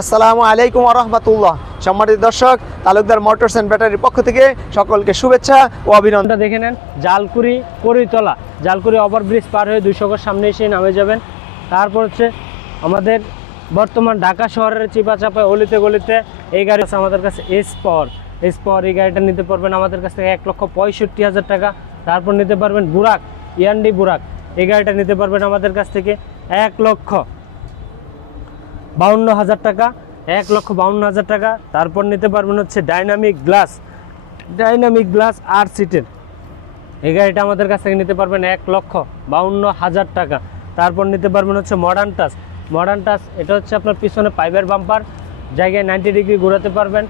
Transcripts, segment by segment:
আসসালামু আলাইকুম ওয়া রাহমাতুল্লাহ। সম্মানিত দর্শক, তালুকদার মোটরস এন্ড ব্যাটারির পক্ষ থেকে সকলকে শুভেচ্ছা ও অভিনন্দন। দেখে নেন, জালকুড়ি করিতলা, জালকুড়ি ওভারব্রিজ পার হয়ে 200 গজ সামনে এসে নামে যাবেন। তারপর হচ্ছে আমাদের বর্তমান ঢাকা শহরের চিপা চাপায় অলিতে গলিতে এই গাড়ি আছে আমাদের কাছে। এস পাওয়ার এই গাড়িটা নিতে পারবেন আমাদের কাছ থেকে 1,65,000 টাকা। তারপর নিতে পারবেন বুরাক, ইয়ান্ডি বুরাক, এই গাড়িটা নিতে পারবেন আমাদের কাছ থেকে 1,52,000 টাকা, 1,52,000 টাকা। তারপর নিতে পারবেন হচ্ছে ডাইনামিক গ্লাস 8 সিটের, এই গাড়িটা আমাদের কাছ থেকে নিতে পারবেন 1,52,000 টাকা। তারপর নিতে পারবেন হচ্ছে মডার্ন টাচ, এটা হচ্ছে আপনার পিছনে পাইপের বাম্পার, জায়গায় 90 ডিগ্রি ঘোরাতে পারবেন।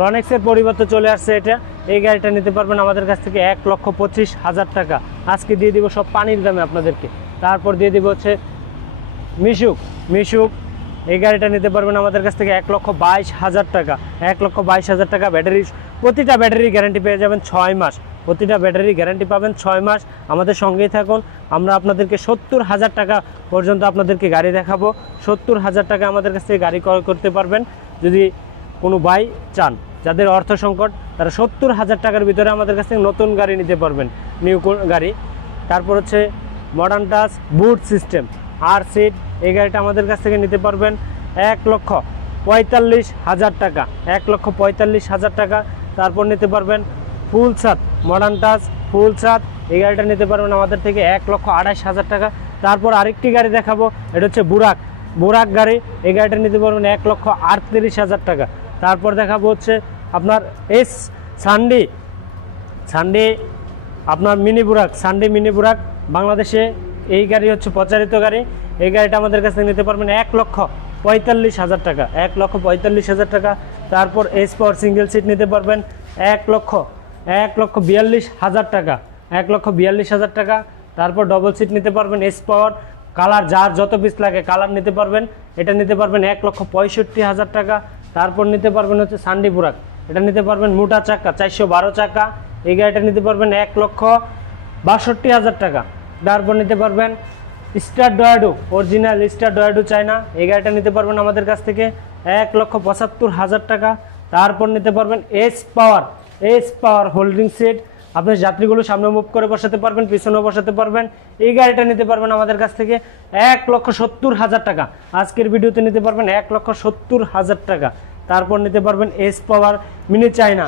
রনেক্সের পরিবর্তে চলে আসছে এটা, এই গাড়িটা নিতে পারবেন আমাদের কাছ থেকে 1,25,000 টাকা। আজকে দিয়ে দিব সব পানির দামে আপনাদেরকে। তারপর দিয়ে দিব হচ্ছে মিশুক, এই গাড়িটা নিতে পারবেন আমাদের কাছ থেকে 1,22,000 টাকা। 1,22,000 টাকা ব্যাটারি, প্রতিটা ব্যাটারি গ্যারান্টি পেয়ে যাবেন 6 মাস, প্রতিটা ব্যাটারি গ্যারান্টি পাবেন 6 মাস। আমাদের সঙ্গেই থাকুন, আমরা আপনাদেরকে 70,000 টাকা পর্যন্ত আপনাদেরকে গাড়ি দেখাবো। 70,000 টাকা আমাদের কাছ থেকে গাড়ি ক্রয় করতে পারবেন। যদি কোনো ভাই চান, যাদের অর্থ সংকট, তারা 70,000 টাকার ভিতরে আমাদের কাছ থেকে নতুন গাড়ি নিতে পারবেন, নিউ গাড়ি। তারপর হচ্ছে মডার্ন টাচ বুট সিস্টেম 8 সিট, এই গাড়িটা আমাদের কাছ থেকে নিতে পারবেন 1,45,000 টাকা, 1,45,000 টাকা। তারপর নিতে পারবেন ফুল ছাদ মডার্ন টাচ ফুল ছাদ, এই গাড়িটা নিতে পারবেন আমাদের থেকে 1,28,000 টাকা। তারপর আরেকটি গাড়ি দেখাবো, এটা হচ্ছে বুরাক গাড়ি, এই গাড়িটা নিতে পারবেন 1,38,000 টাকা। তারপর দেখাবো হচ্ছে আপনার সান্ডি আপনার মিনি বুরাক বাংলাদেশে এই গাড়ি হচ্ছে প্রচারিত গাড়ি, এই গাড়িটা আমাদের কাছ থেকে নিতে পারবেন 1,45,000 টাকা, 1,45,000 টাকা। তারপর এস পাওয়ার সিঙ্গেল সিট নিতে পারবেন 1,42,000 টাকা, 1,42,000 টাকা। তারপর ডবল সিট নিতে পারবেন এস পাওয়ার, কালার যার যত পিস লাগে কালার নিতে পারবেন, এটা নিতে পারবেন 1,65,000 টাকা। তারপর নিতে পারবেন হচ্ছে সান্ডি বুরাক, এটা নিতে পারবেন মোটা চাকা 412 চাকা, এই গাড়িটা নিতে পারবেন 1,62,000 টাকা। তারপর নিতে পারবেন স্টার ডয়াডো, অরিজিনাল স্টার ডয়াডো চায়না, এই গাড়িটা নিতে পারবেন আমাদের কাছ থেকে 1,75,000 টাকা। তারপর নিতে পারবেন এস পাওয়ার হোল্ডিং সিট, আপনি যাত্রীগুলো সামনে মুভ করে বসাতে পারবেন, পিছনেও বসাতে পারবেন, এই গাড়িটা নিতে পারবেন আমাদের কাছ থেকে 1,70,000 টাকা। আজকের ভিডিওতে নিতে পারবেন 1,70,000 টাকা। তারপর নিতে পারবেন এস পাওয়ার মিনি চায়না,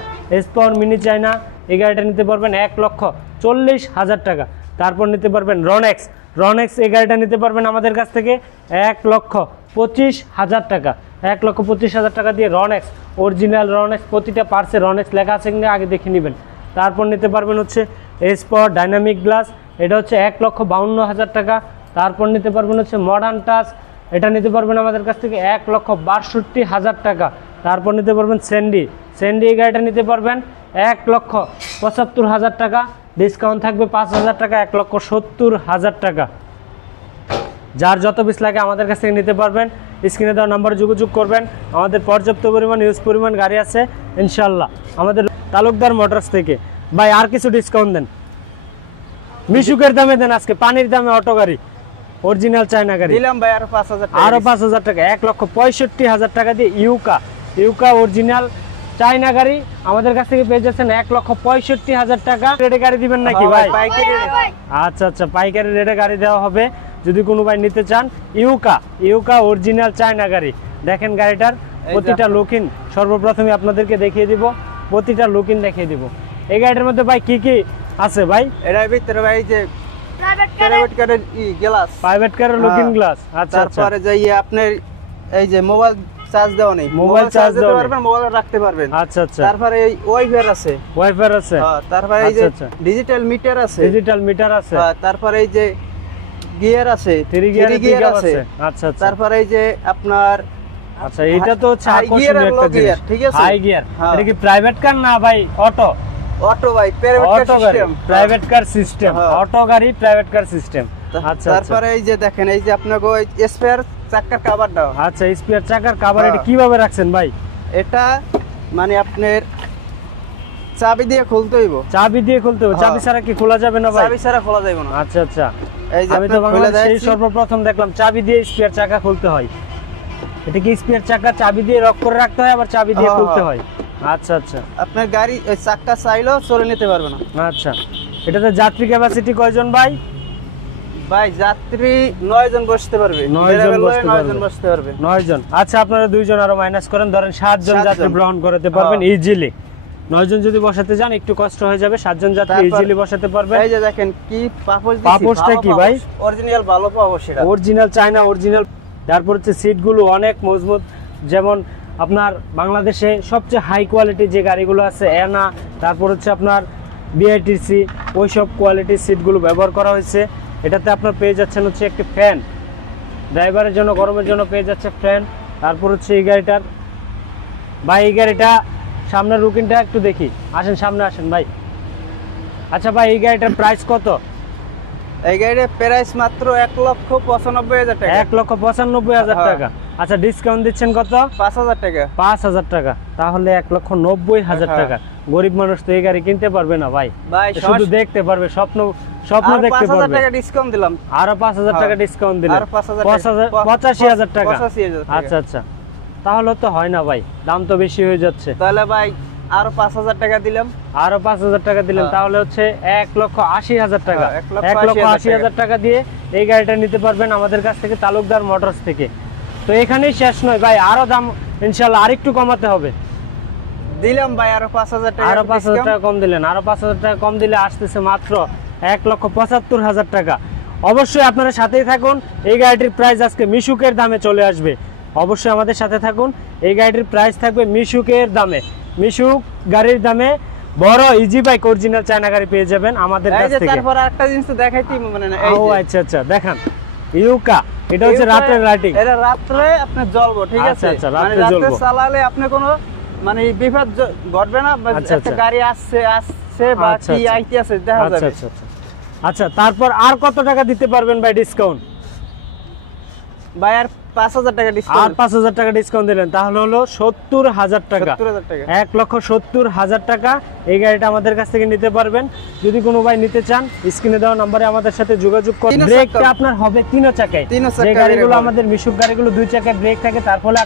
এই গাড়িটা নিতে পারবেন 1,40,000 টাকা। তারপর নিতে পারবেন রনেক্স, এই গাড়িটা নিতে পারবেন আমাদের কাছ থেকে 1,25,000 টাকা, 1,25,000 টাকা দিয়ে রনেক্স, অরিজিনাল রনেক্স, প্রতিটা পার্টসে রনেক্স লেখা আছে কিনা আগে দেখে নেবেন। তারপর নিতে পারবেন হচ্ছে এস পাওয়ার ডাইনামিক গ্লাস, এটা হচ্ছে 1,52,000 টাকা। তারপর নিতে পারবেন হচ্ছে মডার্ন টাচ, এটা নিতে পারবেন আমাদের কাছ থেকে 1,62,000 টাকা। তারপর নিতে পারবেন স্যান্ডি, এই গাড়িটা নিতে পারবেন 1,75,000 টাকা, ডিসকাউন্ট থাকবে 5,000 টাকা, 1,70,000 টাকা। যার যত পিস লাগে আমাদের কাছ থেকে নিতে পারবেন। স্ক্রিনে দেওয়া নাম্বারে যোগাযোগ করবেন, আমাদের পর্যাপ্ত পরিমাণ গাড়ি আছে ইনশাল্লাহ আমাদের তালুকদার মোটরস থেকে। ভাই আর কিছু ডিসকাউন্ট দেন, মিশুকের দামে দেন, আজকে পানির দামে অটো গাড়ি অরিজিনাল চায়না গাড়ি দিলাম ভাই আরো 5,000 টাকা, 1,65,000 টাকা দিয়ে ইউকা অরিজিনাল চায়না গাড়ি আমাদের কাছ থেকে পেয়ে যাচ্ছেন 1,65,000 টাকা। রেটে গাড়ি দিবেন নাকি ভাই? আচ্ছা, পাইকারি রেটে গাড়ি দেওয়া হবে যদি কোনো ভাই নিতে চান। ইউকা অরিজিনাল চায়না গাড়ি, দেখেন গাড়িটার প্রতিটা লুকিং সর্বপ্রথমে আপনাদেরকে দেখিয়ে দিব, প্রতিটা লুকিং দেখিয়ে দিব। এই গাড়িটার মধ্যে ভাই কি আছে ভাই? এর ভিতরে ভাই যে প্রাইভেট কারের লুকিং গ্লাস, আচ্ছা। তারপরে যাই আপনার এই যে মোবাইল চার্জ দেওয়া নেই, মোবাইল চার্জ দিতে পারবেন, মোবাইল রাখতে পারবেন, আচ্ছা। তারপরে এই ওয়াইফার আছে, তারপরে এই যে ডিজিটাল মিটার আছে, তারপরে এই যে গিয়ার আছে, 3 গিয়ার আছে, আচ্ছা। তারপরে এই যে আপনার আচ্ছা, এটা তো হচ্ছে আকর্ষণীয় একটা জিনিস, ঠিক আছে, হাই গিয়ার। এটা কি প্রাইভেট কার না ভাই? অটো ভাই, প্রাইভেট কার সিস্টেম, অটো গাড়ি প্রাইভেট কার সিস্টেম, আচ্ছা। তারপরে এই যে দেখেন, এই যে আপনাকে ওই স্পেয়ার চাকার কভার দাও, আচ্ছা, স্পেয়ার চাকার কভার, এটা কিভাবে রাখছেন ভাই? এটা মানে আপনার চাবি দিয়ে খুলতে হইব, চাবি ছাড়া কি খোলা যাবে না ভাই? চাবি ছাড়া খোলা যাবে না, আচ্ছা। এই যে আমি তো বাংলাদেশে সর্বপ্রথম দেখলাম চাবি দিয়ে স্পেয়ার চাকা খুলতে হয়। এটা কি স্পেয়ার চাকা, চাবি দিয়ে লক করে রাখতে হয় আবার চাবি দিয়ে হ্যাঁ, খুলতে হ্যাঁ। হয়? আচ্ছা আচ্ছা আপনার গাড়ি ওই চাকা চাইলেও চলে নিতে পারবে না। আচ্ছা, এটাতে যাত্রী ক্যাপাসিটি কয়জন ভাই? ভাই যাত্রী 9 জন বসতে পারবে, 9 জন বসতে 9 জন পারবে। বসতে পারবে। 9 জন। আচ্ছা, আপনারা 2 জন আরো মাইনাস করেন, ধরেন 7 জন 7 যাত্রী জন। গ্রহণ করতে পারবেন হ্যাঁ। ইজিলি। 9 জন যদি বসাতে যান একটু কষ্ট হয়ে যাবে, 7 জন যাত্রী তারপর ইজিলি বসাতে পারবেন। এই যে দেখেন কি পাপোশ দিছি, পাপোশটা কি ভাই? অরিজিনাল ভালো পাপোশ এটা। Original China original. তারপর হচ্ছে সিটগুলো অনেক মজবুত, যেমন আপনার বাংলাদেশে সবচেয়ে হাই কোয়ালিটি যে গাড়িগুলো আছে এনা, তারপর হচ্ছে আপনার বিআইটিসি, ওইসব কোয়ালিটির সিটগুলো ব্যবহার করা হয়েছে। এটাতে আপনার পেয়ে যাচ্ছেন হচ্ছে একটি ফ্যান, ড্রাইভারের জন্য গরমের জন্য পেয়ে যাচ্ছে ফ্যান। তারপর হচ্ছে এই গাড়িটার ভাই, এই গাড়িটা সামনের রুকিংটা একটু দেখি, আসেন সামনে আসেন ভাই। আচ্ছা ভাই, এই গাড়িটার প্রাইস কত? এই গাড়ির প্রাইস মাত্র 1,95,000 টাকা। 1,95,000 হ্যাঁ। টাকা। আচ্ছা, ডিসকাউন্ট দিচ্ছেন কত? 5,000 টাকা। 5,000 টাকা, তাহলে 1,90,000 হ্যাঁ। টাকা। গরিব মানুষ তো এই গাড়ি কিনতে পারবে না ভাই, ভাই শুধু দেখতে পারবে, স্বপ্ন আর দেখতে 5,000 পারবে। টাকা ডিসকাউন্ট দিলাম। আরো 5,000 টাকা হ্যাঁ। ডিসকাউন্ট দিলেন, আর 5,000 85,000 টাকা। 85,000 টাকা। আচ্ছা আচ্ছা, তাহলে তো হয় না ভাই, দাম তো বেশি হয়ে যাচ্ছে। তাহলে ভাই আরো 5,000 টাকা দিলাম। আরো 5,000 টাকা দিলেন, হ্যাঁ। তাহলে হচ্ছে 1,80,000 টাকা। হ্যাঁ, 1,80,000 টাকা দিয়ে এই গাড়িটা নিতে পারবেন আমাদের কাছ থেকে, তালুকদার মোটরস থেকে। তো এখানেই শেষ নয় ভাই, আরো দাম ইনশাল্লাহ আরেকটু কমাতে হবে। দিলাম ভাই আরো 5,000 টাকা। আরো 5,000 টাকা কম দিলেন, আরো 5,000 টাকা কম দিলে আসতেছে মাত্র 1,75,000 টাকা। অবশ্যই আপনারা সাথেই থাকুন, এই গাড়িটির প্রাইস আজকে মিশুকের দামে চলে আসবে। অবশ্যই আমাদের সাথে থাকুন, এই গাড়িটির প্রাইস থাকবে মিশুকের দামে। মিশুক গাড়ির দামে বড় ইজি বাইক অরিজিনাল চায়না গাড়ি পেয়ে যাবেন আমাদের এই কাছ যে থেকে। তারপর আরেকটা জিনিস তো দেখাইতেই মানে না, এই ও যে আচ্ছা আচ্ছা, দেখান ইউকা, এটা হচ্ছে রাতের লাইটিং। এটা রাত্রে আপনি জ্বলবো, ঠিক আচ্ছা, আছে? আচ্ছা, মানে রাত্রে রাতে জ্বলবো। চালালে আপনি কোনো মানে বিপদ ঘটবে না, বা আচ্ছা, একটা আচ্ছা। গাড়ি আসছে বা আচ্ছা, কি আচ্ছা। আইতে আছে দেখা আচ্ছা যাবে। আচ্ছা আচ্ছা। আচ্ছা, তারপর আর কত টাকা দিতে পারবেন ভাই ডিসকাউন্ট? ভাই আর 5,000 টাকা আর ডিসকাউন্ট। 5,000 টাকা ডিসকাউন্ট দিলেন, তাহলে হলো 70,000 টাকা। 70,000 টাকা। 1,70,000 টাকা এই গাড়িটা আমাদের কাছ থেকে নিতে পারবেন। যদি কোনো ভাই নিতে চান, স্ক্রিনে দেওয়া নম্বরে আমাদের সাথে যোগাযোগ করুন। 3 ব্রেকটা চাকা। আপনার হবে 3 চাকায়। 3 চাকা যে গাড়িগুলো ব্রেক হবে। আমাদের মিশুক গাড়িগুলো 2 চাকায় ব্রেক থাকে, তার ফলে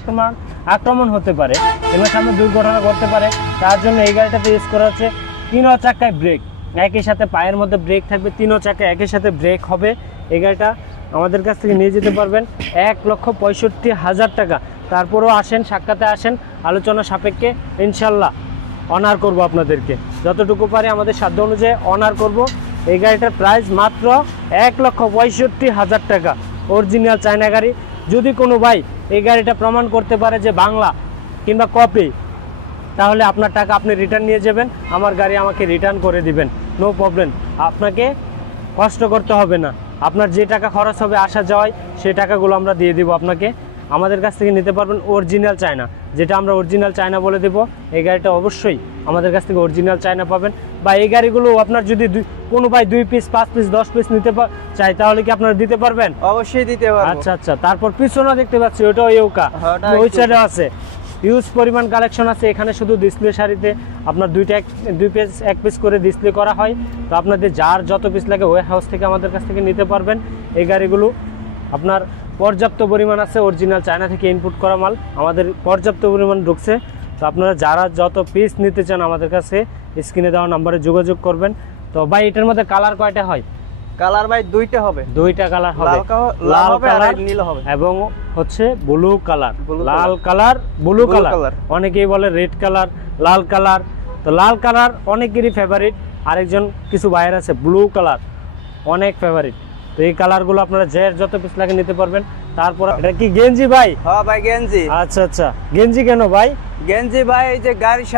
আক্রমণ হতে পারে, এর সামনে দুর্ঘটনা ঘটতে পারে। তার জন্য এই গাড়িটাতে ইউজ করা হচ্ছে 3 চাকায় ব্রেক, একই সাথে পায়ের মধ্যে ব্রেক থাকবে, 3 চাকায় একই সাথে ব্রেক হবে। এই গাড়িটা আমাদের কাছ থেকে নিয়ে যেতে পারবেন 1,65,000 টাকা। তারপরেও আসেন, সাক্ষাতে আসেন, আলোচনা সাপেক্ষে ইনশাল্লাহ অনার করব আপনাদেরকে, যতটুকু পারি আমাদের সাধ্য অনুযায়ী অনার করব। এই গাড়িটার প্রাইস মাত্র 1,65,000 টাকা, অরিজিনাল চায়না গাড়ি। যদি কোনো ভাই এই গাড়িটা প্রমাণ করতে পারে যে বাংলা কিংবা কপি, তাহলে আপনার টাকা আপনি রিটার্ন নিয়ে যাবেন, আমার গাড়ি আমাকে রিটার্ন করে দিবেন, নো প্রবলেম। আপনাকে কষ্ট করতে হবে না, আপনার যে টাকা খরচ হবে আসা যাওয়ায় সেই টাকাগুলো আমরা দিয়ে দিব আপনাকে। আমাদের কাছ থেকে নিতে পারবেন অরিজিনাল চায়না, যেটা আমরা অরিজিনাল চায়না বলে দেব। এই গাড়িটা অবশ্যই আমাদের কাছ থেকে অরিজিনাল চায়না পাবেন। বা এই গাড়িগুলো আপনার যদি কোনো ভাই 2 পিস 5 পিস 10 পিস নিতে চাই, তাহলে কি আপনারা দিতে পারবেন? অবশ্যই দিতে পারবো। আচ্ছা আচ্ছা। তারপর পিছনে দেখতে পাচ্ছি ওটাও ইউকা, হ্যাঁ, ওটা ওই ইউকা। সাইডে আছে, হিউজ পরিমাণ কালেকশন আছে এখানে। শুধু ডিসপ্লে শাড়িতে আপনার 2 পিস 1 পিস করে ডিসপ্লে করা হয়। তো আপনাদের যার যত পিস লাগে ওয়ার হাউস থেকে আমাদের কাছ থেকে নিতে পারবেন। এই গাড়িগুলো আপনার পর্যাপ্ত পরিমাণ আছে, অরিজিনাল চায়না থেকে ইনপুট করা মাল আমাদের পর্যাপ্ত পরিমাণ ঢুকছে। তো আপনারা যারা যত পিস নিতে চান আমাদের কাছে স্ক্রিনে দেওয়া নাম্বারে যোগাযোগ করবেন। তো ভাই এটার মধ্যে কালার কয়টা হয়? কালার ভাই 2টা হবে। 2টা কালার হবে, লাল হবে আর কালার নীল হবে। এবং হচ্ছে ব্লু কালার। Blue লাল কালার, ব্লু কালার, কালার। অনেকেই বলে রেড কালার, লাল কালার। তো লাল কালার অনেকেরই ফেভারিট, আরেকজন কিছু ভাইয়ের আছে ব্লু কালার অনেক ফেভারিট। তো এই কালারগুলো আপনারা যে যত পিস লাগে নিতে পারবেন। তারপর এটা কি গেঞ্জি ভাই? হ্যাঁ ভাই গেঞ্জি। আচ্ছা আচ্ছা, গেঞ্জি কেন ভাই? গেঞ্জি ভাই এই যে গাড়ির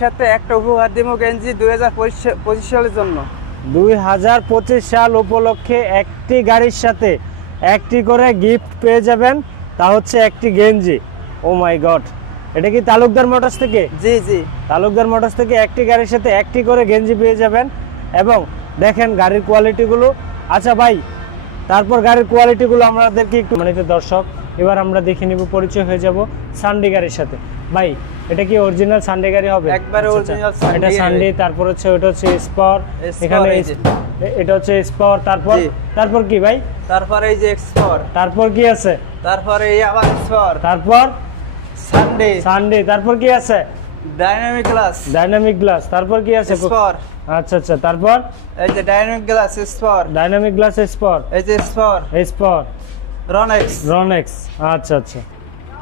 সাথে একটা উপহার দিব গেঞ্জি 2025 সালের জন্য। 2025 সাল উপলক্ষে একটি গাড়ির সাথে একটি করে গিফট পেয়ে যাবেন, তা হচ্ছে একটি গেঞ্জি। ও মাই গড, এটা কি তালুকদার মোটরস থেকে? জি জি। তালুকদার মোটরস থেকে একটি গাড়ির সাথে একটি করে গেঞ্জি পেয়ে যাবেন। এবং দেখেন গাড়ির কোয়ালিটিগুলো। আচ্ছা ভাই, তারপর গাড়ির কোয়ালিটিগুলো আমাদেরকে একটু দর্শক এবার আমরা দেখে নিব, পরিচয় হয়ে যাব সানডে গাড়ির সাথে। ভাই এটা কি অরিজিনাল সানডে গাড়ি হবে? একবারে আচ্ছা, অরিজিনাল এটা সানডে। তারপর হচ্ছে ওটা হচ্ছে স্পর, এখানে এটা হচ্ছে এস পাওয়ার। তারপর জি। তারপর কি ভাই? তারপরে এই যে এক্স পাওয়ার, তারপর কি আছে? তারপরে এই আবার এক্স পাওয়ার, তারপর সানডে, সানডে। তারপর কি আছে? Dynamic glass, dynamic glass. তারপর কি আছে? এক্স পাওয়ার, আচ্ছা আচ্ছা। তারপর এই যে ডাইনামিক গ্লাস এক্স পাওয়ার, ডাইনামিক গ্লাস এস পাওয়ার, এই যে এক্স পাওয়ার, এস পাওয়ার, রনেক্স। রনেক্স। আচ্ছা আচ্ছা।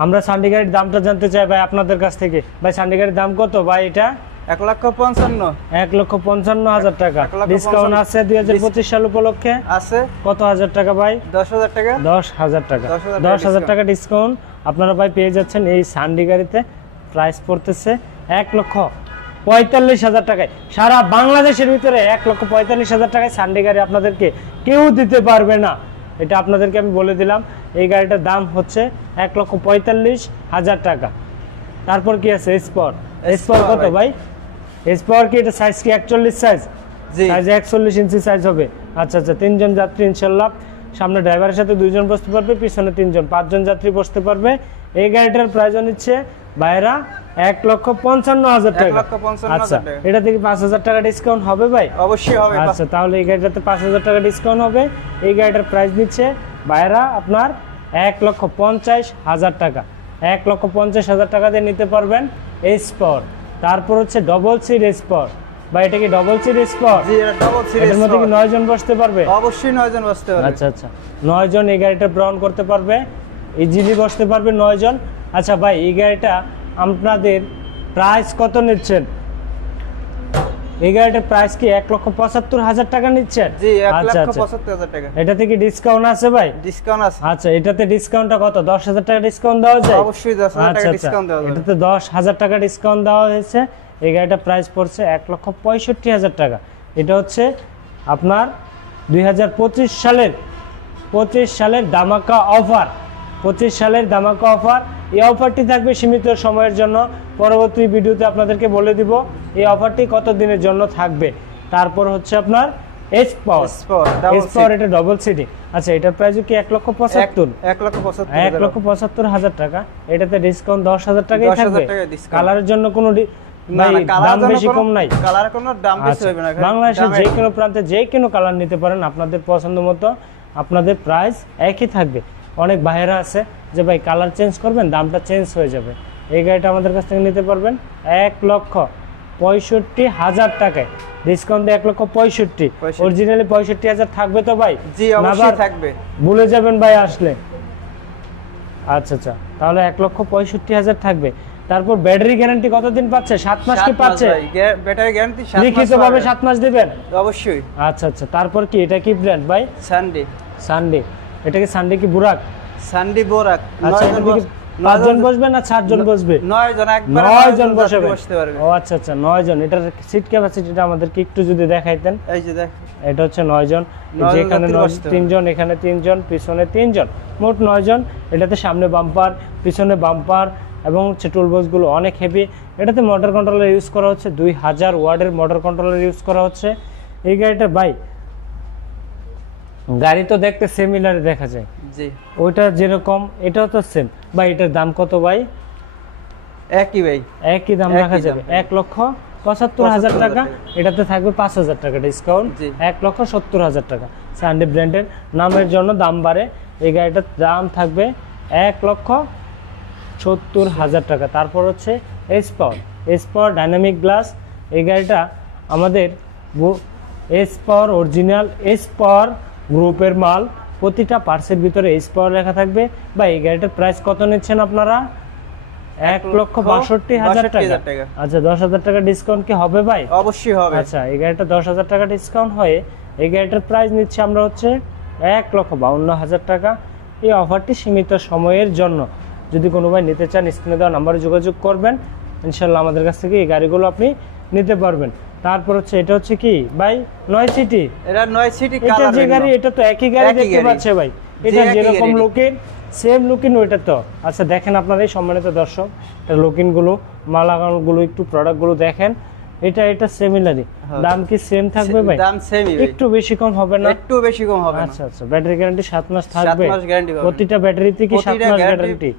আমরা সান্ডি গাড়ির দামটা জানতে চাই ভাই আপনাদের কাছ থেকে। ভাই সান্ডি গাড়ির দাম কত ভাই? এটা 1,55,000 1,55,000 টাকা। 1,55,000 ডিসকাউন্ট আছে 2025 সাল উপলক্ষে আছে। কত হাজার টাকা ভাই? 10,000 টাকা, 10,000 টাকা। 10,000 10,000 টাকা ডিসকাউন্ট আপনারা ভাই পেয়ে যাচ্ছেন এই সান্ডি গাড়িতে। প্রাইস পড়তেছে 1,45,000 টাকায়। সারা বাংলাদেশের ভিতরে 1,45,000 টাকায় সান্ডি গাড়ি আপনাদেরকে কেউ দিতে পারবে না। এটা আপনাদেরকে আমি বলে দিলাম। এই গাড়িটার দাম হচ্ছে 1,45,000 টাকা। তারপর কি আছে? স্পট। স্পট কত ভাই? স্পট কি এটা সাইজ কি 41 সাইজ? জি। সাইজ 41 ইঞ্চি সাইজ হবে। আচ্ছা আচ্ছা। 3 জন যাত্রী ইনশাল্লাহ। সামনে ড্রাইভারের সাথে 2 জন বসতে পারবে, পিছনে 3 জন, 5 জন যাত্রী বসতে পারবে। এই গাড়িটার প্রাইস নিচ্ছে ভাইরা 1,55,000 টাকা। 1,55,000 আচ্ছা, টাকা। এটা থেকে 5,000 টাকা ডিসকাউন্ট হবে ভাই? অবশ্যই হবে। আচ্ছা, তাহলে এই গাড়িটাতে 5,000 টাকা ডিসকাউন্ট হবে। এই গাড়িটার প্রাইস নিচ্ছে ভাইরা আপনার 1,50,000 টাকা। 1,50,000 টাকা দিয়ে নিতে পারবেন এই স্পট। তারপর হচ্ছে ডবল সিট স্পট। বা এটা কি ডবল সিট স্পট? জি, এটা ডাবল সিরিজ। এটার মধ্যে কি 9 জন বসতে পারবে? অবশ্যই 9 জন বসতে পারবে। আচ্ছা আচ্ছা। 9 জন এই গাড়িটা গ্রহণ করতে পারবে, ইজিলি বসতে পারবে 9 জন। আচ্ছা ভাই, এই গাড়িটা আপনাদের প্রাইস কত নিচ্ছেন? এই গাড়িটার প্রাইস কি 1,75,000 টাকা নিচ্ছেন? জি, আচ্ছা আচ্ছা। 1,75,000 টাকা। এটা থেকে ডিসকাউন্ট আছে ভাই? ডিসকাউন্ট আছে। আচ্ছা, এটাতে ডিসকাউন্টটা কত? 10,000 টাকা ডিসকাউন্ট দেওয়া যায়? অবশ্যই 10,000 টাকা আচ্ছা, ডিসকাউন্ট দেওয়া যাবে। এটাতে 10,000 টাকা ডিসকাউন্ট দেওয়া হয়েছে। এই গাড়িটার প্রাইস পড়ছে 1,65,000 টাকা। এটা হচ্ছে আপনার 2025 সালের ধামাকা অফার। 25 সালের ধামাকা অফার। এই অফারটি থাকবে সীমিত সময়ের জন্য। পরবর্তী ভিডিওতে আপনাদেরকে বলে দিব এই অফারটি কত দিনের জন্য থাকবে। তারপর হচ্ছে আপনার এস পাওয়ার। এস পাওয়ার এটা ডবল সিটি। আচ্ছা, এটার প্রাইস কি 1,75,000? 1,75,000 টাকা। এটাতে ডিসকাউন্ট 10,000 টাকাই 10,000 থাকবে। টাকা discount। কালারের জন্য কোনো দাম বেশি কম নাই। কালার কোনো দাম বেশি হবে না। বাংলাদেশের যে কোনো প্রান্তে যে কোনো কালার নিতে পারেন আপনাদের পছন্দ মতো। আপনাদের প্রাইস একই থাকবে। অনেক ভাইয়েরা আছে যে ভাই কালার চেঞ্জ করবেন, দামটা চেঞ্জ হয়ে যাবে। এই গাড়িটা আমাদের কাছ থেকে নিতে পারবেন 1,65,000 টাকায়। ডিসকাউন্ট 1,65,000। অরিজিনালি 65,000 থাকবে তো ভাই? জি, অবশ্যই থাকবে। ভুলে যাবেন ভাই আসলে। আচ্ছা আচ্ছা, তাহলে 1,65,000 থাকবে। তারপর ব্যাটারি গ্যারান্টি কতদিন পাচ্ছে? 7 মাস কি পাচ্ছে? ব্যাটারি গ্যারান্টি 7 মাস। লিখিতভাবে 7 মাস দিবেন? অবশ্যই। আচ্ছা আচ্ছা। তারপর কি এটা কি ব্র্যান্ড ভাই? সানডে। সানডে। এটা কি সানডে কি বুরাক? সানডে বোরাক। আচ্ছা, 5 জন বসবে না 4 জন বসবে? 9 জন। একবার 9 জন বসতে পারবে। পারবে। ও আচ্ছা আচ্ছা, 9 জন। এটার সিট ক্যাপাসিটিটা আমাদেরকে একটু যদি দেখাইতেন। এই যে দেখ, এটা হচ্ছে 9 জন। যেখানে 3 জন, এখানে 3 জন, পিছনে 3 জন, মোট 9 জন। এটাতে সামনে বাম্পার, পিছনে বাম্পার এবং হচ্ছে টুলবক্সগুলো অনেক হেভি। এটাতে মোটর কন্ট্রোলার ইউজ করা হচ্ছে, 2000 ওয়াটের মোটর কন্ট্রোলার ইউজ করা হচ্ছে এই গাড়িটা। ভাই গাড়ি তো দেখতে সিমিলার দেখা যায়। জি, ওইটা যেরকম এটাও তো সেম। ভাই এটার দাম কত ভাই? একই ভাই, একই দাম রাখা যাবে। 1,75,000 টাকা। এটাতে থাকবে 5,000 টাকা ডিসকাউন্ট। 1,70,000 টাকা। সানডে ব্র্যান্ডের নামের জন্য দাম বাড়ে। এই গাড়িটার দাম থাকবে 1,70,000 টাকা। তারপর হচ্ছে এস পাওয়ার ডাইনামিক গ্লাস। এই গাড়িটা আমাদের S power original S power গ্রুপের মাল। প্রতিটা পার্সের ভিতরে এস পাওয়ার লেখা থাকবে। বা এই গাড়িটার প্রাইস কত নিচ্ছেন আপনারা? 1,62,000 টাকা। আচ্ছা, 10,000 টাকা ডিসকাউন্ট কি হবে ভাই? অবশ্যই হবে। আচ্ছা, এই গাড়িটা 10,000 টাকা ডিসকাউন্ট হয়ে এই গাড়িটার প্রাইস নিচ্ছে আমরা হচ্ছে 1,52,000 টাকা। এই অফারটি সীমিত সময়ের জন্য। যদি কোনো ভাই নিতে চান স্ক্রিনে দেওয়া নাম্বারে যোগাযোগ করবেন। ইনশাল্লাহ আমাদের কাছ থেকে এই গাড়িগুলো আপনি নিতে পারবেন। তারপর হচ্ছে এটা হচ্ছে কি ভাই? 9 সিটি। এটা 9 সিটি এটা কালার। যে গাড়ি, এটা তো একই গাড়ি দেখতে পাচ্ছে ভাই। এটা যেরকম লুকিং সেম লুকিং ওইটা তো। আচ্ছা, দেখেন আপনারা এই সম্মানিত দর্শক, এটা লুকিং গুলো, মালাগুলো, একটু প্রোডাক্ট গুলো দেখেন। এটা সিমিলারই, দাম কি সেম থাকবে ভাই? দাম সেমই, একটু বেশি কম হবে না? একটু বেশি কম হবে না। আচ্ছা আচ্ছা, ব্যাটারি গ্যারান্টি 7 মাস থাকবে? 7 মাস গ্যারান্টি পাবেন। প্রতিটা ব্যাটারিতে কি 7 মাস গ্যারান্টি?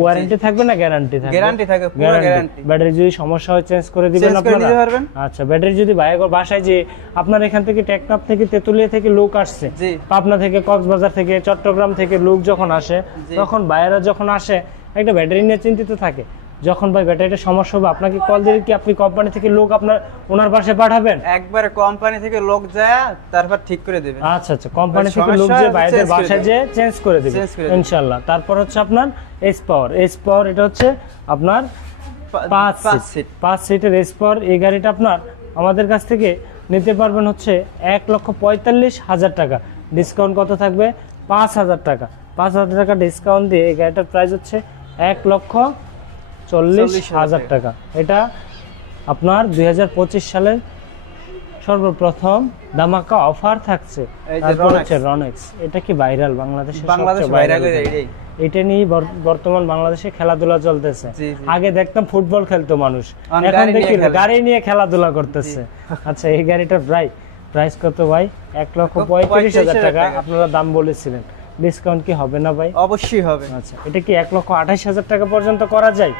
ওয়ারেন্টি থাকবে না গ্যারান্টি থাকবে? গ্যারান্টি থাকে, পুরো গ্যারান্টি। ব্যাটারি যদি সমস্যা হয় চেঞ্জ করে দিবেন আপনারা? আচ্ছা, ব্যাটারি যদি বাসায় যে আপনার এখান থেকে টেকনাফ থেকে তেতুলিয়া থেকে লোক আসছে, পাবনা থেকে কক্সবাজার থেকে চট্টগ্রাম থেকে লোক যখন আসে, তখন বাইরে যখন আসে একটা ব্যাটারি নিয়ে চিন্তিত থাকে, যখন ভাই ব্যাটারিটা সমস্যা হবে আপনাকে কল দিলে কি আপনি কোম্পানি থেকে লোক ওনার বাসায় পাঠাবেন? একবারে কোম্পানি থেকে লোক যায় তারপর ঠিক করে দিবেন। আচ্ছা আচ্ছা, কোম্পানি থেকে লোক যে বাইরের বাসায় যে চেঞ্জ করে দিবে ইনশাআল্লাহ। তারপর হচ্ছে আপনার এস পাওয়ার, এটা হচ্ছে আপনার 5 সিটের এস পাওয়ার। এই গাড়িটা আপনার আমাদের কাছ থেকে নিতে পারবেন হচ্ছে 1,45,000 টাকা। ডিসকাউন্ট কত থাকবে? 5,000 টাকা। 5,000 টাকা ডিসকাউন্ট দিয়ে এই গাড়িটার প্রাইস হচ্ছে 1,40,000 টাকা। এটা আপনার 2025 সালের সর্বপ্রথম ধামাকা অফার থাকছে। তারপর হচ্ছে রনেক্স, এটা কি ভাইরাল বাংলাদেশে? এটা নিয়ে বর্তমান বাংলাদেশে খেলাধুলা চলতেছে। আগে দেখতাম ফুটবল খেলতো মানুষ, এখন দেখি গাড়ি নিয়ে খেলাধুলা করতেছে। আচ্ছা, এই গাড়িটার প্রাইস কত ভাই? 1,35,000 টাকা আপনারা দাম বলেছিলেন। ডিসকাউন্ট কি হবে না ভাই? অবশ্যই হবে। আচ্ছা, এটা কি 1,28,000 টাকা পর্যন্ত করা যায়?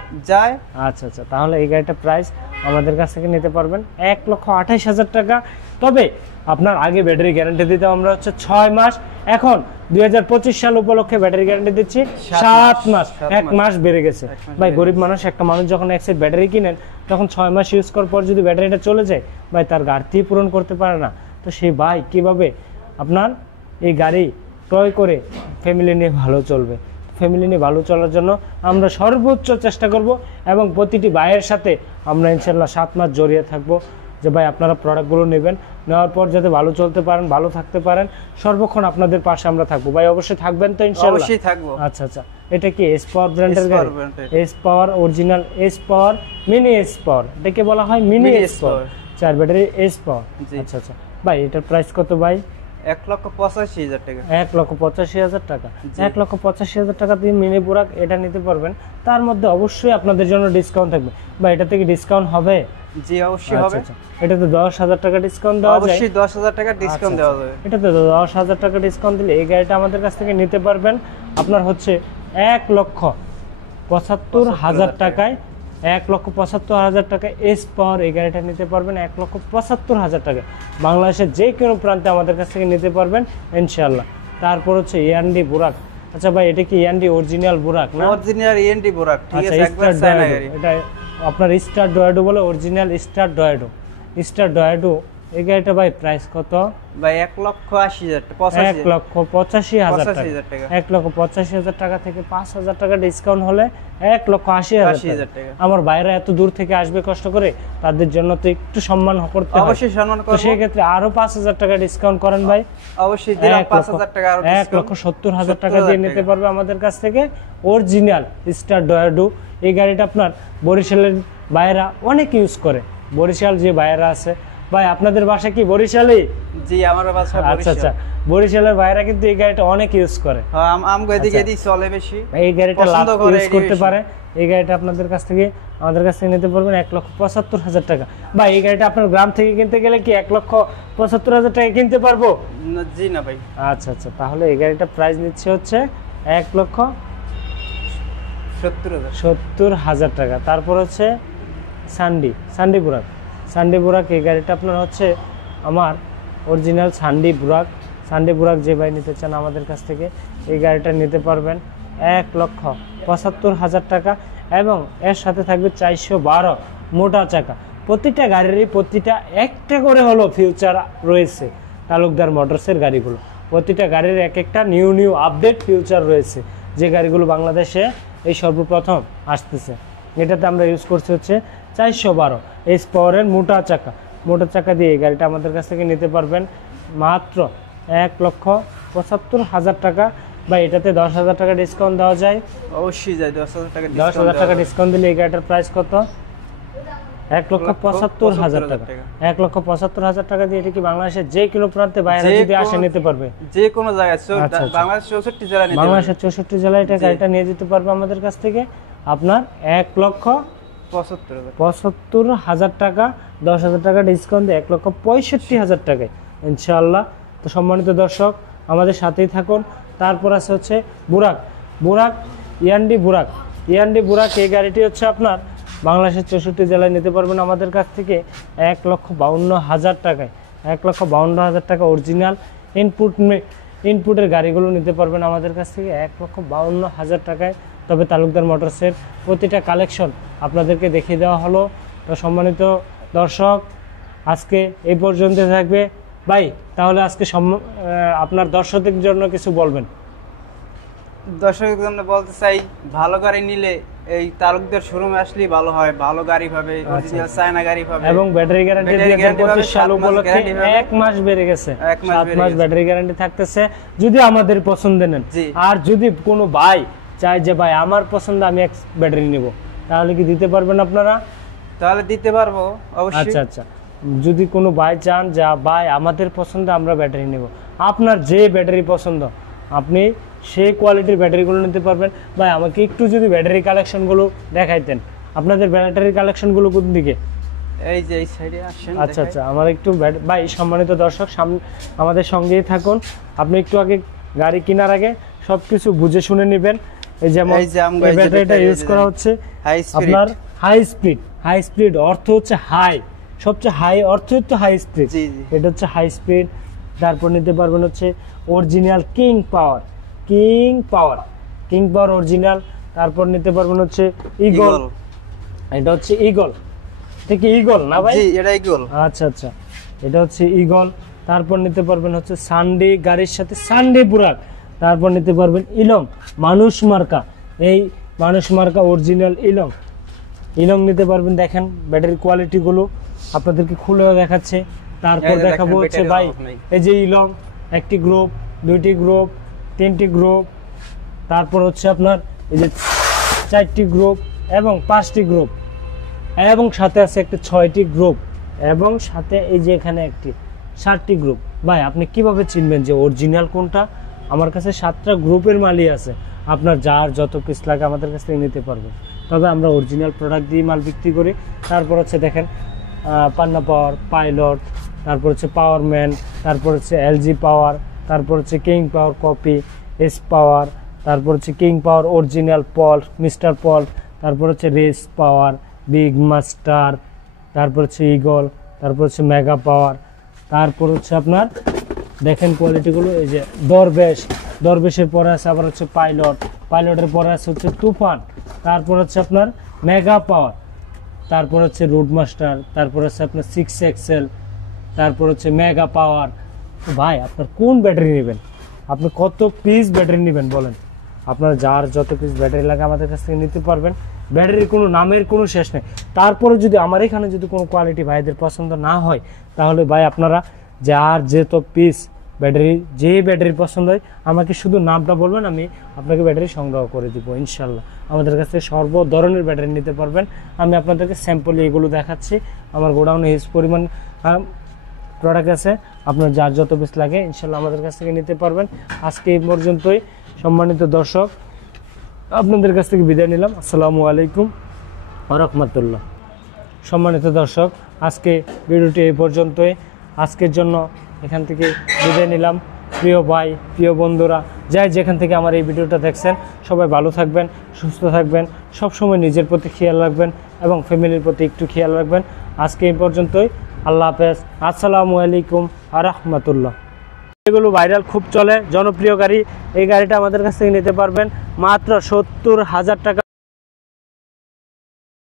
আচ্ছা আচ্ছা, তাহলে এই গাড়িটার প্রাইস আমাদের কাছ থেকে নিতে পারবেন 1,28,000 টাকা। তবে আপনার আগে ব্যাটারি গ্যারান্টি দিতে আমরা হচ্ছে 6 মাস, এখন 2025 সাল উপলক্ষে ব্যাটারি গ্যারান্টি দিচ্ছি 7 মাস। 1 মাস বেড়ে গেছে ভাই। গরিব মানুষ, একটা মানুষ যখন এক সেট ব্যাটারি কিনেন তখন 6 মাস ইউজ করার পর যদি ব্যাটারিটা চলে যায় ভাই, তার ঘাটতি পূরণ করতে পারে না। তো সেই ভাই কিভাবে আপনার এই গাড়ি ক্রয় করে ফ্যামিলি নিয়ে ভালো চলবে? ফ্যামিলি নিয়ে ভালো চলার জন্য আমরা সর্বোচ্চ চেষ্টা করব এবং প্রতিটি ভাইয়ের সাথে আমরা ইনশাল্লাহ 7 মাস জড়িয়ে থাকবো, যে ভাই আপনারা প্রোডাক্টগুলো নেবেন, নেওয়ার পর যাতে ভালো চলতে পারেন, ভালো থাকতে পারেন, সর্বক্ষণ আপনাদের পাশে আমরা থাকবো। ভাই অবশ্যই থাকবেন তো ইনশাআল্লাহ? অবশ্যই থাকবো। আচ্ছা আচ্ছা, এটা কি এস পাওয়ার ব্র্যান্ডের গাড়ি? S power original S power, mini S power, এটাকে বলা হয় mini S power, 4 battery S power. আচ্ছা আচ্ছা ভাই, এটার প্রাইস কত ভাই? 1,85,000 টাকা। 1,85,000 টাকা। 1,85,000 টাকা দিয়ে মিনি বুরাক এটা নিতে পারবেন। তার মধ্যে অবশ্যই আপনাদের জন্য ডিসকাউন্ট থাকবে। বা এটা থেকে ডিসকাউন্ট হবে? জি অবশ্যই হবে। এটাতে 10,000 টাকা ডিসকাউন্ট দেওয়া যায়? অবশ্যই 10,000 টাকা ডিসকাউন্ট দেওয়া যাবে। এটাতে 10,000 টাকা ডিসকাউন্ট দিলে এই গাড়িটা আমাদের কাছ থেকে নিতে পারবেন আপনার হচ্ছে 1,75,000 টাকায়। 1,75,000 টাকা এস পাওয়ার এই গাড়িটা নিতে পারবেন 1,75,000 টাকা। বাংলাদেশের যে কোনো প্রান্তে আমাদের কাছ থেকে নিতে পারবেন ইনশাআল্লাহ। তারপর হচ্ছে ইয়ান্ডি বুরাক। আচ্ছা ভাই, এটা কি ইয়ান্ডি অরিজিনাল বুরাক না? অরিজিনাল ইয়ান্ডি বুরাক, ঠিক আছে, একবার চায়না গাড়ি। এটা আপনার স্টার ডয়াডো বলে, অরিজিনাল স্টার ডয়াডো। এই গাড়িটা ভাই প্রাইস কত ভাই? 1,80,000 টাকা। 1,85,000 টাকা। 1,85,000 টাকা থেকে 5,000 টাকা ডিসকাউন্ট হলে 1,80,000 টাকা। আমার বাইরে এত দূর থেকে আসবে কষ্ট করে, তাদের জন্য তো একটু সম্মান করতে হবে। অবশ্যই সম্মান করব। সেই ক্ষেত্রে আরো 5,000 টাকা ডিসকাউন্ট করেন ভাই। অবশ্যই দিলাম 5,000 টাকা আরো ডিসকাউন্ট। 1,70,000 টাকা দিয়ে নিতে পারবে আমাদের কাছ থেকে অরিজিনাল স্টার ডয়াডো। এই গাড়িটা আপনার বরিশালের বাইরা অনেক ইউজ করে। বরিশাল যে বাইরা আছে ভাই, আপনাদের বাসা কি বরিশালে? জি, আমার বাসা বরিশাল। আচ্ছা আচ্ছা, বরিশালের বাইরে কিন্তু এই গাড়িটা অনেক ইউজ করে। হ্যাঁ, আমগো এদিকে চলে বেশি। এই গাড়িটা ইউজ করতে পারে। এই গাড়িটা আপনাদের কাছ থেকে আমাদের কাছ থেকে নিতে পারবেন 1,75,000 টাকা। ভাই, এই গাড়িটা আপনার গ্রাম থেকে কিনতে গেলে কি 1,75,000 টাকা কিনতে পারবো? জি না ভাই। আচ্ছা আচ্ছা, তাহলে এই গাড়িটা প্রাইস নিচ্ছে হচ্ছে 1,70,000 টাকা। তারপর হচ্ছে সান্ডি বুরাক। এই গাড়িটা আপনার হচ্ছে আমার অরিজিনাল সান্ডি বুরাক। যে ভাই নিতে চান আমাদের কাছ থেকে এই গাড়িটা নিতে পারবেন 1,75,000 টাকা এবং এর সাথে থাকবে 412 মোটা চাকা। প্রতিটা গাড়িরই প্রতিটা একটা করে হলো ফিউচার রয়েছে তালুকদার মোটরসের গাড়িগুলো। প্রতিটা গাড়ির এক একটা নিউ আপডেট ফিউচার রয়েছে, যে গাড়িগুলো বাংলাদেশে এই সর্বপ্রথম আসতেছে। এটাতে আমরা ইউজ করছি হচ্ছে 412 এস পাওয়ারের মোটা চাকা দিয়ে এই গাড়িটা আমাদের কাছ থেকে নিতে পারবেন মাত্র 1,75,000 টাকা। বা এটাতে 10,000 টাকা ডিসকাউন্ট দেওয়া যায়? অবশ্যই যায়। 10,000 টাকা 10,000 টাকা ডিসকাউন্ট দিলে এই গাড়িটার প্রাইস কত? 1,75,000 টাকা। 1,75,000 টাকা দিয়ে এটা কি বাংলাদেশের যে কোনো প্রান্তে বাইরে যদি আসে নিতে পারবে? যে কোনো জায়গায়, বাংলাদেশের 64 জেলায় নিতে পারবে। বাংলাদেশের 64 জেলায় এটা গাড়িটা নিয়ে যেতে পারবে আমাদের কাছ থেকে আপনার 1,75,000 ৭৫,০০০ টাকা, ১০,০০০ টাকা ডিসকাউন্ট দিয়ে ১,৬৫,০০০ টাকায় ইনশাআল্লাহ। তো সম্মানিত দর্শক আমাদের সাথেই থাকুন। তারপর আছে হচ্ছে বুরাক ইয়ান্ডি বুরাক। এই গাড়িটি হচ্ছে আপনার বাংলাদেশের ৬৪ জেলায় নিতে পারবেন আমাদের কাছ থেকে ১,৫২,০০০ টাকায়। ১,৫২,০০০ টাকা অরিজিনাল ইনপুটের গাড়িগুলো নিতে পারবেন আমাদের কাছ থেকে ১,৫২,০০০ টাকায়। তবে তালুকদার মোটরসের প্রতিটা কালেকশন আপনাদেরকে দেখিয়ে দেওয়া হলো। তো সম্মানিত দর্শক আজকে এই পর্যন্ত থাকবে ভাই। তাহলে আজকে আপনার দর্শকদের জন্য কিছু বলবেন? দর্শকদের জন্য বলতে চাই, ভালো গাড়ি নিলে এই তালুকদার শোরুমে আসলেই ভালো হয়, ভালো গাড়ি পাবে, অরিজিনাল চায়না গাড়ি পাবে। এবং ব্যাটারি গ্যারান্টি ২০২৫ সাল উপলক্ষে ১ মাস বেড়ে গেছে, ৭ মাস ব্যাটারি গ্যারান্টি থাকতেছে যদি আমাদের পছন্দ নেন। আর যদি কোনো ভাই চাই যে ভাই আমার পছন্দ আমি এক ব্যাটারি নিব, তাহলে কি দিতে পারবেন আপনারা? তাহলে দিতে পারবো অবশ্যই। আচ্ছা, যদি কোনো ভাই চান যে ভাই আমাদের পছন্দ আমরা ব্যাটারি নেব, আপনার যে ব্যাটারি পছন্দ আপনি সেই কোয়ালিটির ব্যাটারিগুলো নিতে পারবেন। ভাই আমাকে একটু যদি ব্যাটারি কালেকশনগুলো দেখাইতেন, আপনাদের ব্যাটারি কালেকশনগুলো কোন দিকে? এই যে এই সাইডে আসেন। আচ্ছা, আমার একটু ভাই সম্মানিত দর্শক আমাদের সঙ্গেই থাকুন। আপনি একটু আগে গাড়ি কেনার আগে সবকিছু বুঝে শুনে নেবেন। এই যেমন এই ব্যাটারিটা ইউজ করা হচ্ছে আপনার হাই স্পিড অর্থ হচ্ছে হাই, সবচেয়ে হাই অর্থ হচ্ছে হাই স্পিড। এটা হচ্ছে হাই স্পিড। তারপর নিতে পারবেন হচ্ছে অরিজিনাল কিং পাওয়ার অরিজিনাল। তারপর নিতে পারবেন হচ্ছে ইগল। এটা হচ্ছে ইগল থেকে ইগল না ভাই? এটা ইগল। আচ্ছা, এটা হচ্ছে ইগল। তারপর নিতে পারবেন হচ্ছে সানডে, গাড়ির সাথে সানডে বুরাক। তারপর নিতে পারবেন ইলং মানুষ মার্কা, এই মানুষ মার্কা অরিজিনাল ইলং নিতে পারবেন। দেখেন ব্যাটারির কোয়ালিটিগুলো আপনাদেরকে খুলেও দেখাচ্ছে। তারপর দেখাবো হচ্ছে ভাই এই যে ইলং, একটি গ্রুপ, দুইটি গ্রুপ, তিনটি গ্রুপ, তারপর হচ্ছে আপনার এই যে 4টি গ্রুপ এবং 5টি গ্রুপ, এবং সাথে আছে একটা 6টি গ্রুপ, এবং সাথে এই যে এখানে একটি 7টি গ্রুপ। ভাই আপনি কিভাবে চিনবেন যে অরিজিনাল কোনটা? আমার কাছে 7টা গ্রুপের মালই আছে, আপনার যার যত পিস লাগে আমাদের কাছ থেকে নিতে পারবেন। তবে আমরা অরিজিনাল প্রোডাক্ট দিয়ে মাল বিক্রি করি। তারপর হচ্ছে দেখেন পান্না পাওয়ার, পাইলট, তারপর হচ্ছে পাওয়ারম্যান, তারপর হচ্ছে এলজি পাওয়ার, তারপর হচ্ছে কিং পাওয়ার কপি, এস পাওয়ার, তারপর হচ্ছে কিং পাওয়ার অরিজিনাল পল, মিস্টার পল, তারপর হচ্ছে রেস পাওয়ার, বিগ মাস্টার, তারপর হচ্ছে ইগল, তারপর হচ্ছে মেগা পাওয়ার, তারপর হচ্ছে আপনার দেখেন কোয়ালিটিগুলো এই যে দরবেশের পরে আছে আবার হচ্ছে পাইলটের পরে আছে হচ্ছে তুফান, তারপর হচ্ছে আপনার মেগা পাওয়ার, তারপর হচ্ছে রোড মাস্টার, তারপর হচ্ছে আপনার 6 এক্সেল, তারপর হচ্ছে মেগা পাওয়ার। তো ভাই আপনার কোন ব্যাটারি নেবেন, আপনি কত পিস ব্যাটারি নেবেন বলেন? আপনার যার যত পিস ব্যাটারি লাগে আমাদের কাছ থেকে নিতে পারবেন। ব্যাটারির কোনো নামের কোনো শেষ নেই। তারপরে যদি আমার এখানে যদি কোনো কোয়ালিটি ভাইদের পছন্দ না হয়, তাহলে ভাই আপনারা যার যত পিস ব্যাটারি, যে ব্যাটারি পছন্দ হয় আমাকে শুধু নামটা বলবেন, আমি আপনাকে ব্যাটারি সংগ্রহ করে দিব ইনশাল্লাহ। আমাদের কাছ থেকে সর্ব ধরনের ব্যাটারি নিতে পারবেন। আমি আপনাদেরকে স্যাম্পলি এগুলো দেখাচ্ছি। আমার গোডাউনে হিউজ পরিমাণ প্রোডাক্ট আছে, আপনার যার যত পিস লাগে ইনশাল্লাহ আমাদের কাছ থেকে নিতে পারবেন। আজকে এই পর্যন্তই। সম্মানিত দর্শক আপনাদের কাছ থেকে বিদায় নিলাম। আসসালামু আলাইকুম ওয়া রাহমাতুল্লাহ। সম্মানিত দর্শক আজকে ভিডিওটি এই পর্যন্তই। আজকের জন্য এখান থেকে বিদায় নিলাম। প্রিয় ভাই, প্রিয় বন্ধুরা, যাই যেখান থেকে আমার এই ভিডিওটা দেখছেন, সবাই ভালো থাকবেন, সুস্থ থাকবেন, সবসময় নিজের প্রতি খেয়াল রাখবেন এবং ফ্যামিলির প্রতি একটু খেয়াল রাখবেন। আজকে এই পর্যন্তই। আল্লাহ হাফেজ। আসসালামু আলাইকুম ওয়া রাহমাতুল্লাহ। এগুলো ভাইরাল খুব চলে, জনপ্রিয় গাড়ি। এই গাড়িটা আমাদের কাছ থেকে নিতে পারবেন মাত্র ৭০,০০০ টাকা।